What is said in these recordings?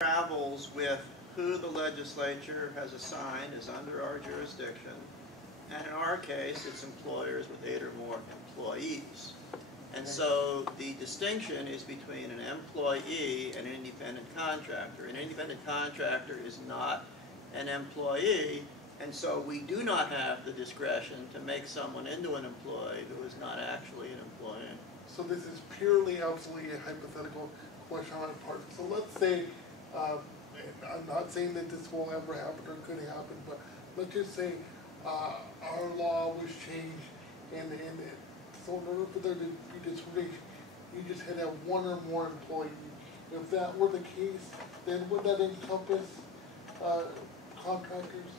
travels with who the legislature has assigned is under our jurisdiction, and in our case, it's employers with 8 or more employees. And so the distinction is between an employee and an independent contractor. An independent contractor is not an employee, and so we do not have the discretion to make someone into an employee who is not actually an employee. So this is purely, absolutely a hypothetical question on my part. So let's say, I'm not saying that this will ever happen or could happen, but let's just say our law was changed, and so in order for there to be discrimination, you just had to have 1 or more employees. If that were the case, then would that encompass contractors?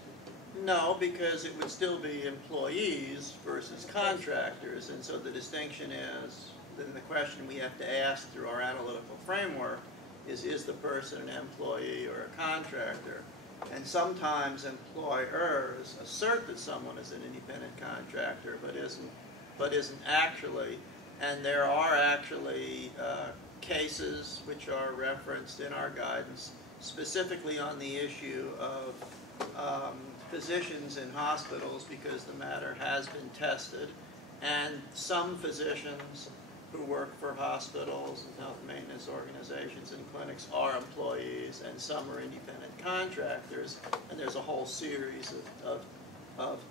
No, because it would still be employees versus contractors, and so the distinction is, then the question we have to ask through our analytical framework is the person an employee or a contractor? And sometimes employers assert that someone is an independent contractor, but isn't actually, and there are actually cases which are referenced in our guidance specifically on the issue of physicians in hospitals, because the matter has been tested, and some physicians who work for hospitals and health maintenance organizations and clinics are employees, and some are independent contractors, and there's a whole series of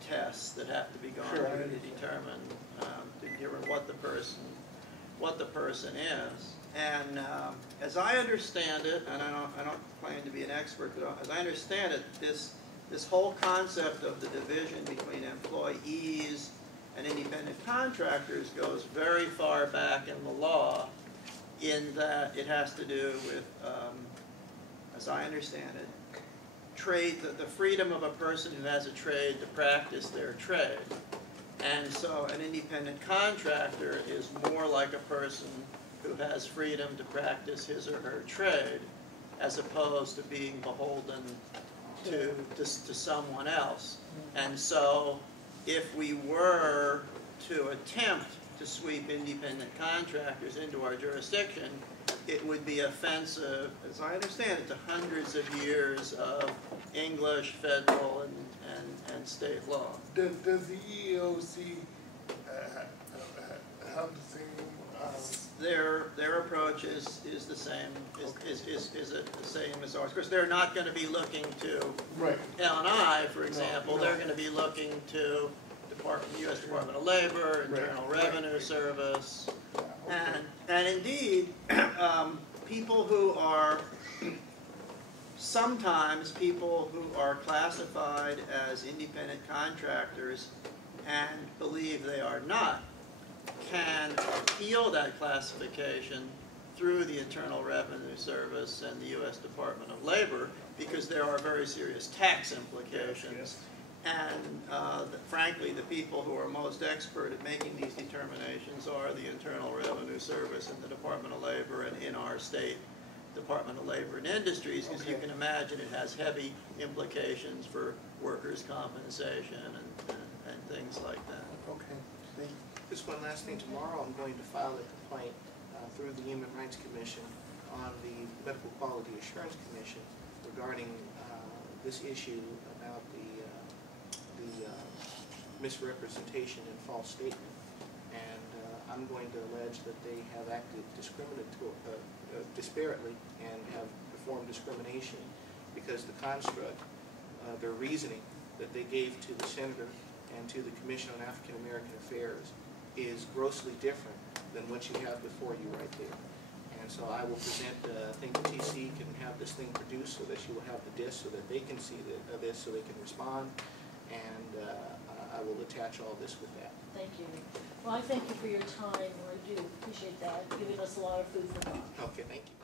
tests that have to be gone through to determine what the person is. And as I understand it, and I don't claim to be an expert, but as I understand it, this whole concept of the division between employees and independent contractors goes very far back in the law, in that it has to do with, as I understand it, trade, the freedom of a person who has a trade to practice their trade. And so an independent contractor is more like a person who has freedom to practice his or her trade, as opposed to being beholden to someone else. And so if we were to attempt to sweep independent contractors into our jurisdiction, it would be offensive, as I understand it, to hundreds of years of English, federal, and state law. Does the EEOC have the same? Their approach is the same. Is the same as ours? Of course, they're not going to be looking to L&I, for example. No. They're going to be looking to U.S. Department of Labor, Internal Revenue Service, and indeed, people who are sometimes people who are classified as independent contractors and believe they are not, can appeal that classification through the Internal Revenue Service and the U.S. Department of Labor, because there are very serious tax implications. And frankly, the people who are most expert at making these determinations are the Internal Revenue Service and the Department of Labor, and in our state, Department of Labor and Industries, because you can imagine it has heavy implications for workers' compensation and things like that. Okay. Thank you. Just one last thing. Tomorrow I'm going to file a complaint through the Human Rights Commission on the Medical Quality Assurance Commission regarding this issue about the misrepresentation and false statement. And I'm going to allege that they have acted disparately and have performed discrimination, because the construct, their reasoning that they gave to the Senator and to the Commission on African American Affairs is grossly different than what you have before you right there. And so I will present, I think the TC can have this thing produced so that she will have the disc so that they can see this, so they can respond, and I will attach all this with that. Thank you. Well, I thank you for your time. I do appreciate that, giving us a lot of food for thought. Okay, thank you.